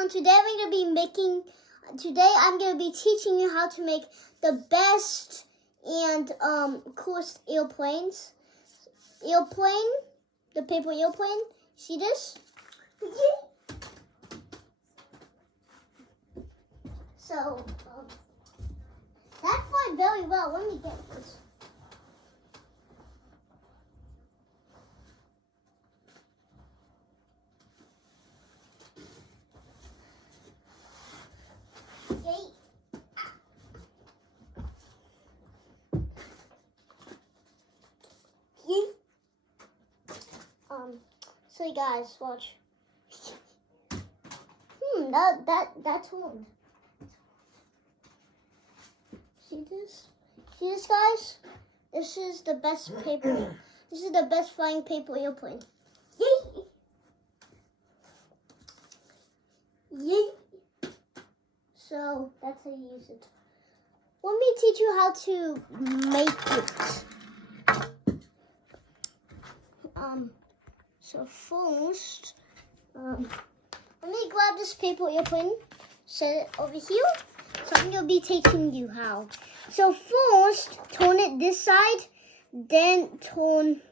everyone. Today I'm gonna be teaching you how to make the best and coolest airplanes. The paper airplane. See this? So that flies very well. Let me get this. So you guys watch. That's one. See this? See this, guys? This is the best paper. This is the best flying paper airplane. Yay! Yay! So that's how you use it. Let me teach you how to make it. So first, let me grab this paper airplane, set it over here. So I'm gonna be teaching you how. So first, turn it this side, then turn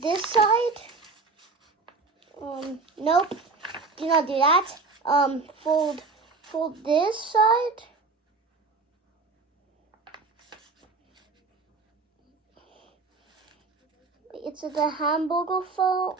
this side. Nope, do not do that. Fold this side. It's the hamburger fold.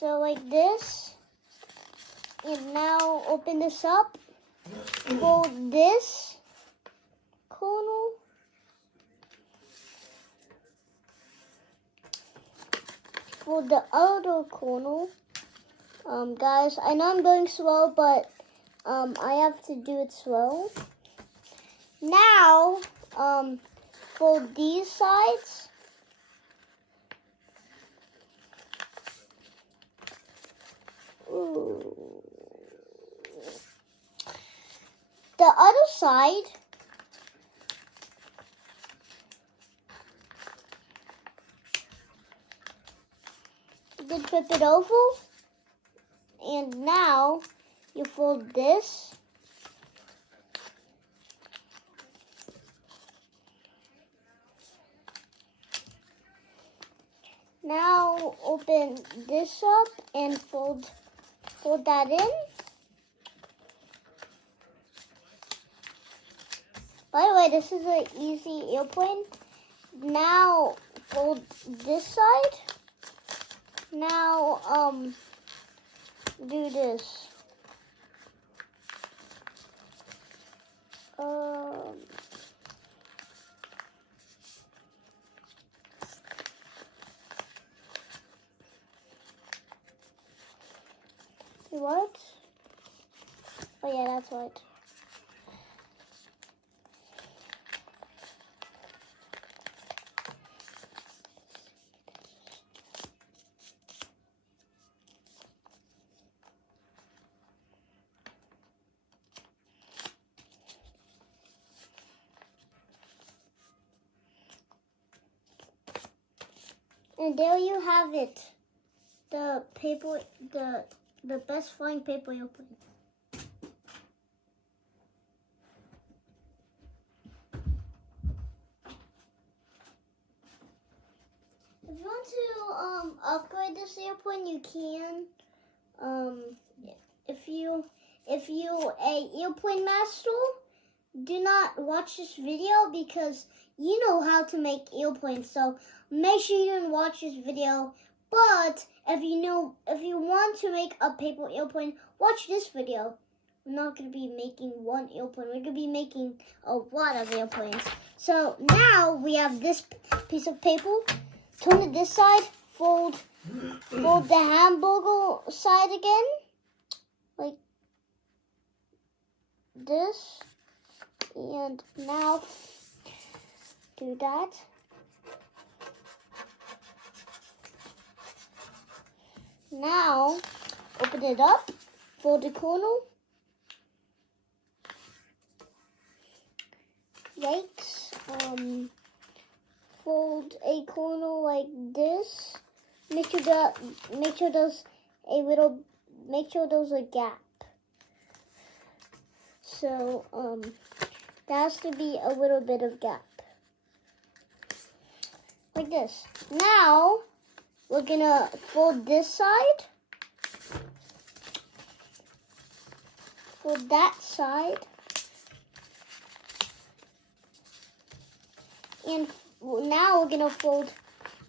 So like this, and now open this up. Fold this corner. Fold the other corner. Guys, I know I'm going slow, but I have to do it slow. Now, fold these sides. Ooh. The other side, then flip it over, and now you fold this. Now open this up and fold that in. By the way, this is an easy airplane. Now fold this side. Now do this. What? Oh yeah, that's right. And there you have it. The best flying paper airplane. If you want to upgrade this airplane, you can. If you a airplane master, do not watch this video because you know how to make airplanes. So make sure you don't watch this video. But if you want to make a paper airplane, watch this video. We're not going to be making one airplane. We're going to be making a lot of airplanes. So now we have this piece of paper. Turn it this side. Fold the hamburger side again. Like this. And now Do that. Now, open it up, fold the corner. Yikes. Fold a corner like this. Make sure there's a gap. So, there has to be a little bit of gap. Like this. Now, we're gonna fold this side. Fold that side. And now we're gonna fold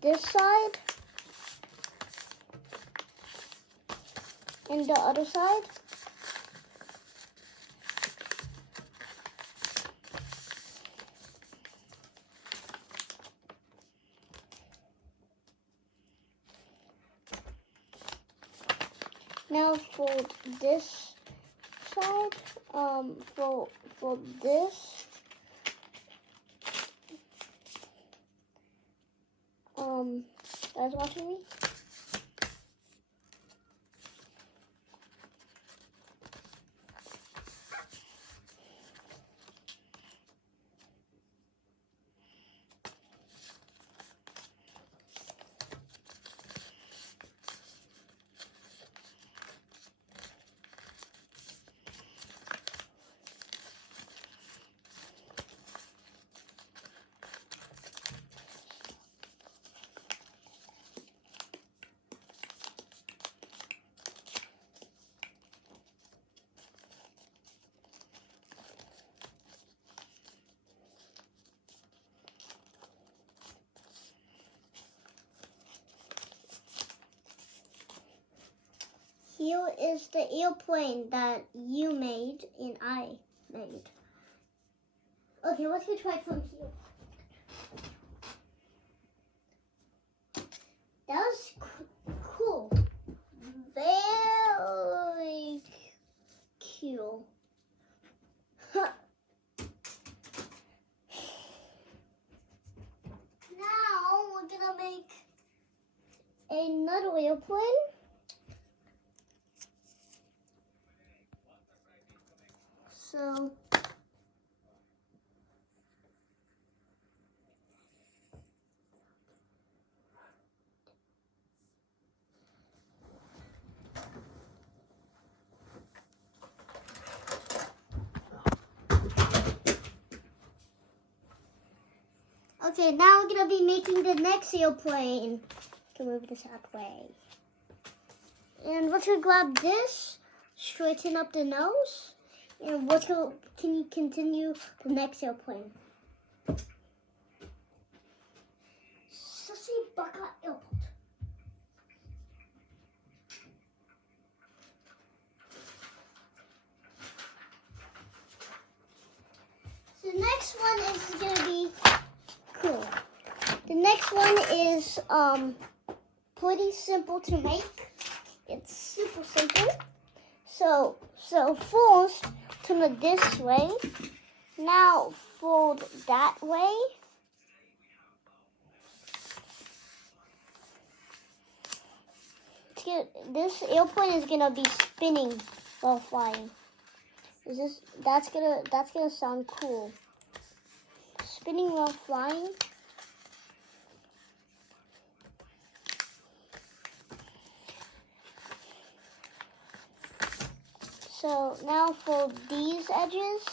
this side. And the other side. Now fold this side, fold this, guys watching me? Here is the airplane that you made and I made. Okay, let's go try it from here. That was cool. Very cool. Now we're gonna make another airplane. So okay, now we're gonna be making the next airplane. Can move this out way. And we're gonna grab this, straighten up the nose. And can you continue the next airplane? Sussy Baka Airport. So the next one is gonna be cool. The next one is pretty simple to make. It's super simple. So first turn it this way. Now fold that way. This airplane is gonna be spinning while flying. That's gonna sound cool. Spinning while flying. So now fold these edges.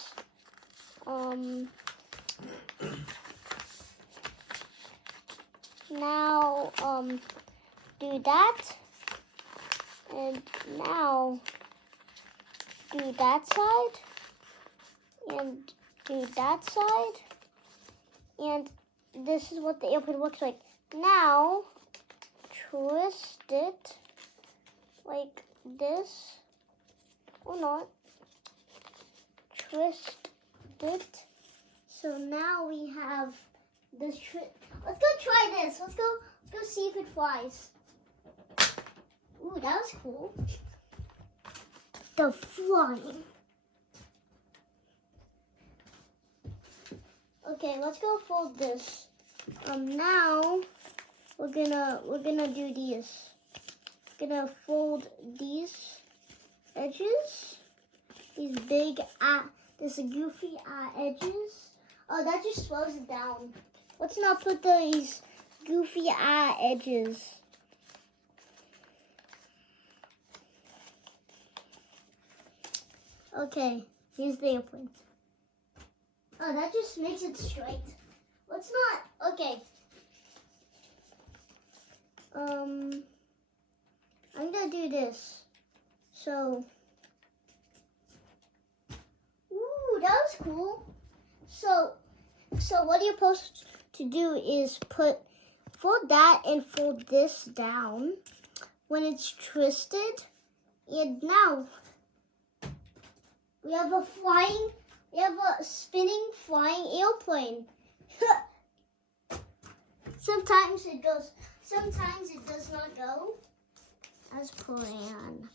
Now do that. And now do that side. And do that side. And this is what the airplane looks like. Now twist it like this. Or not. Twist it. So now we have this. Let's go try this. Let's go see if it flies. Ooh, that was cool. The flying. Okay, let's go fold this. Now we're gonna do these. Gonna fold these edges, these big this goofy edges. Oh, that just slows it down. Let's not put these goofy edges. Okay, here's the airplane. Oh, that just makes it straight. Let's not. Okay. I'm gonna do this. So, ooh, that was cool. So what you're supposed to do is fold that and fold this down when it's twisted. And now we have a spinning flying airplane. Sometimes it goes, sometimes it does not go as planned.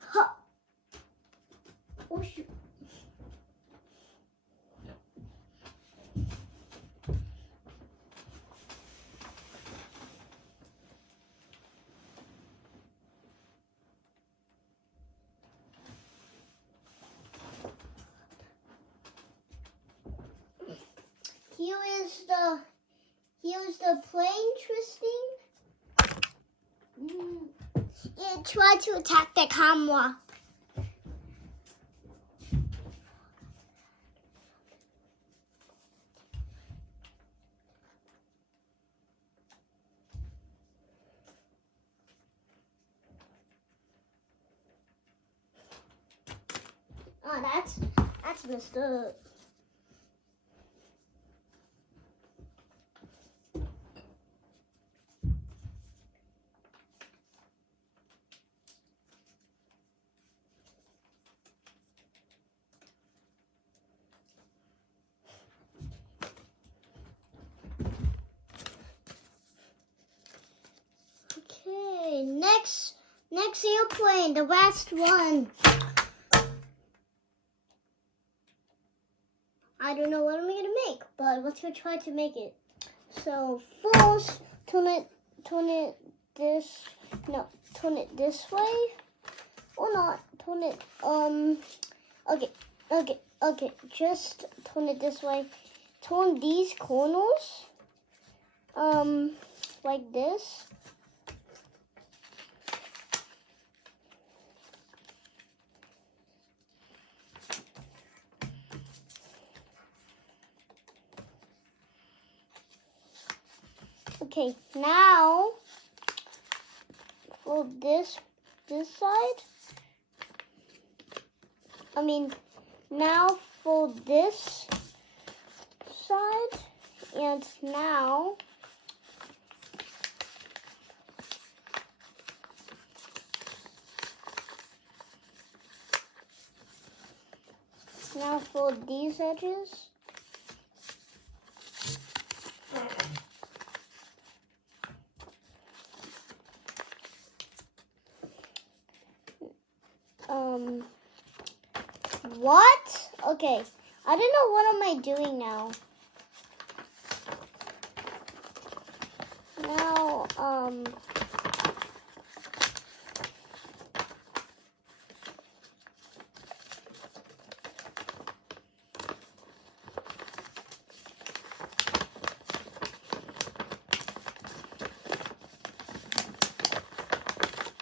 Huh. Oh shoot. Here is the plane twisting. It tried to attack the camera. Oh, that's messed up. Okay, next airplane, the last one. I don't know what I'm gonna make, but let's go try to make it. So first, turn it this way, or not. Turn it okay. Just turn it this way. Turn these corners like this. Okay, now for this side. Now for this side, and now for these edges. What? Okay, I don't know what am I doing now.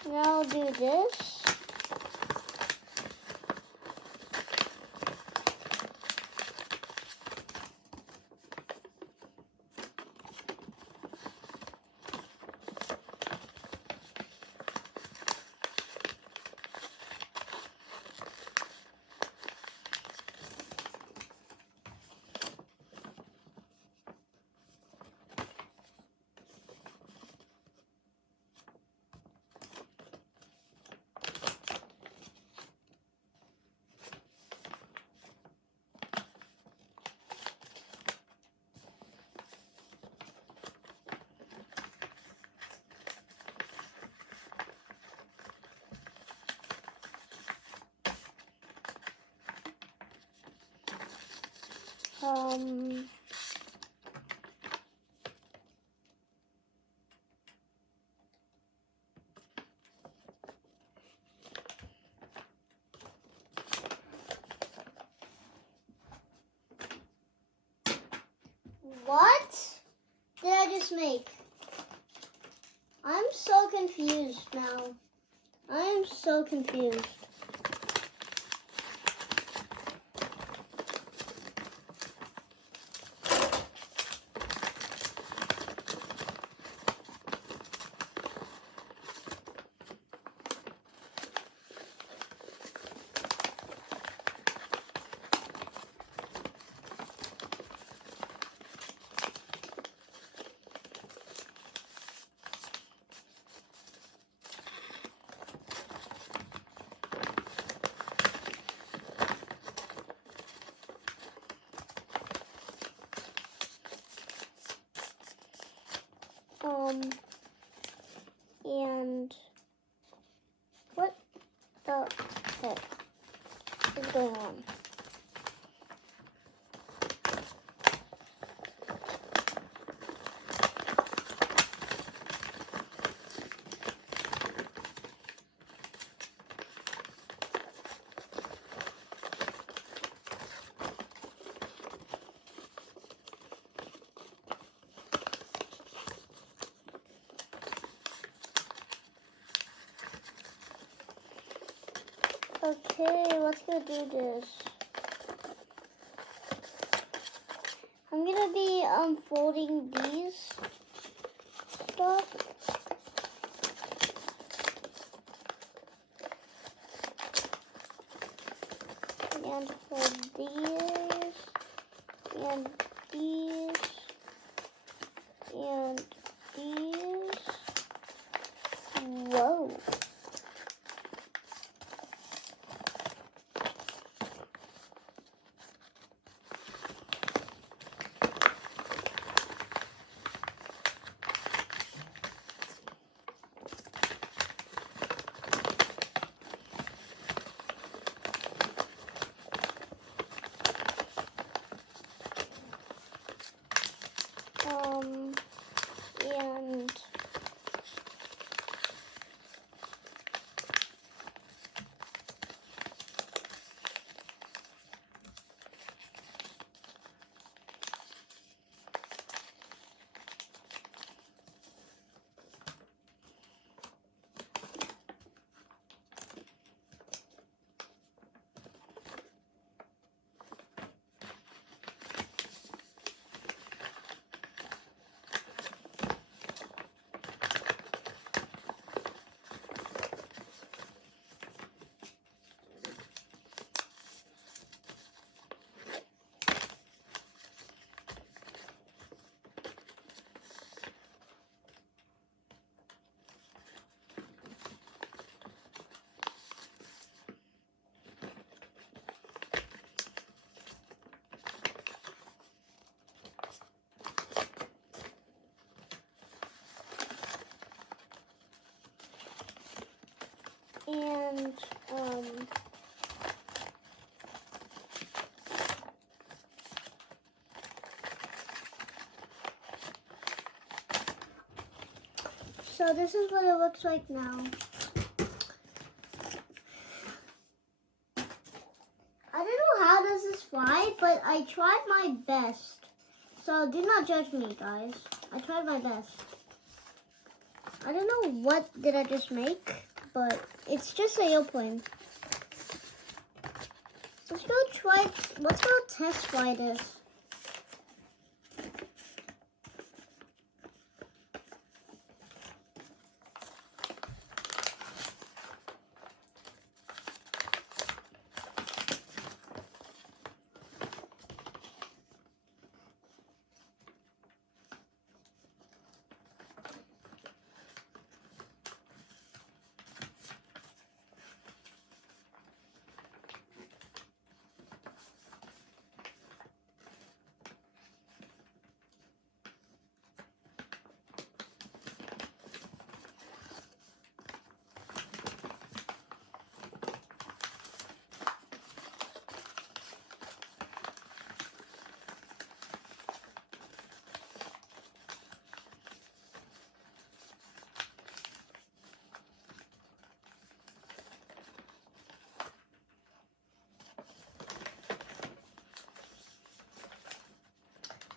Now do this. Um, what did I just make? I'm so confused now. I am so confused. And what the heck is going on? Okay, let's go do this. I'm gonna be folding these stuff. And fold these, and these, and these. Whoa. And so this is what it looks like now. I don't know how does this fly, but I tried my best. So do not judge me, guys. I tried my best. I don't know what did I just make, but it's just an airplane. Let's go test fly this.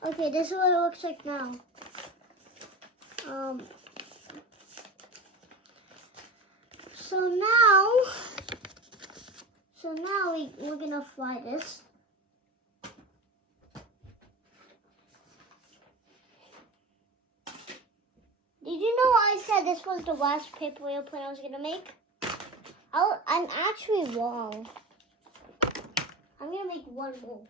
Okay, this is what it looks like now. So now we're gonna fly this. Did you know I said this was the last paper airplane I was gonna make? I'm actually wrong. I'm gonna make one more.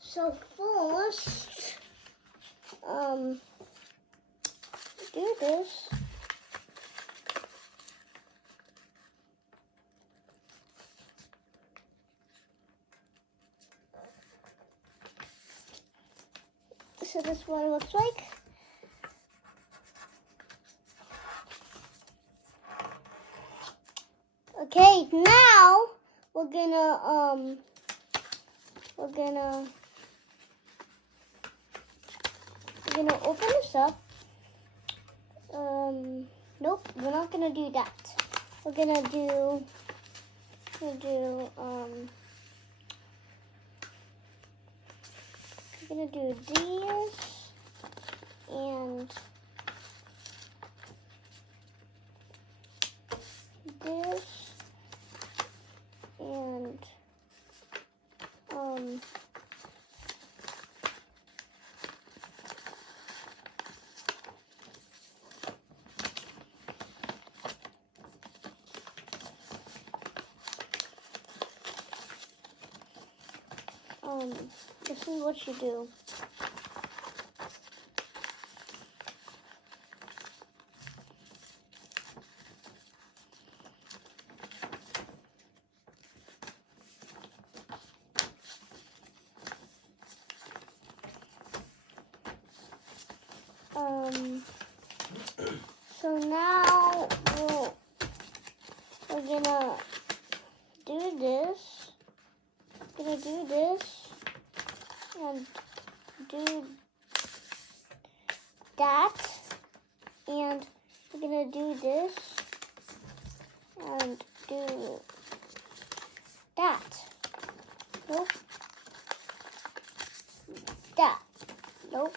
So first, do this. So this is what it looks like. Okay, now we're gonna open this up. Nope, we're not gonna do that. We're gonna do these, and this, and this is what you do. So now we're gonna do this. Gonna do this and do that, and we're gonna do this and do that. Nope. That. Nope.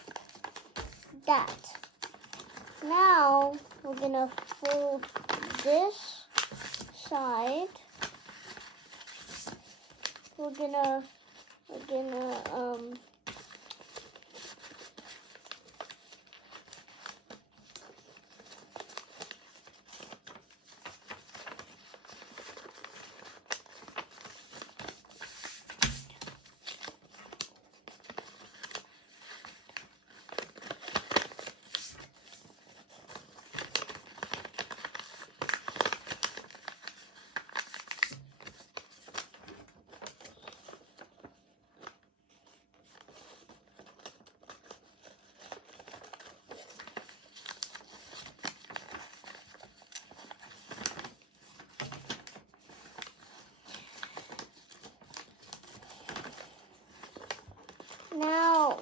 That. Now we're gonna fold this side.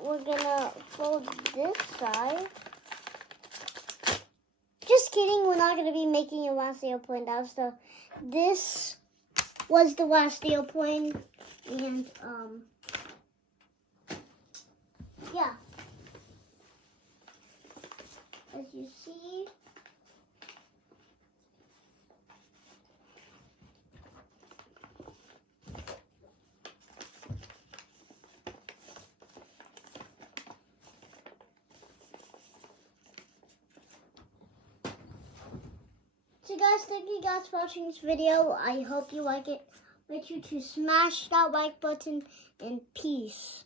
We're gonna fold this side. Just kidding, we're not gonna be making a last airplane. This was the last airplane, and yeah. As you see, so guys, thank you guys for watching this video. I hope you like it. Make sure to smash that like button, and peace.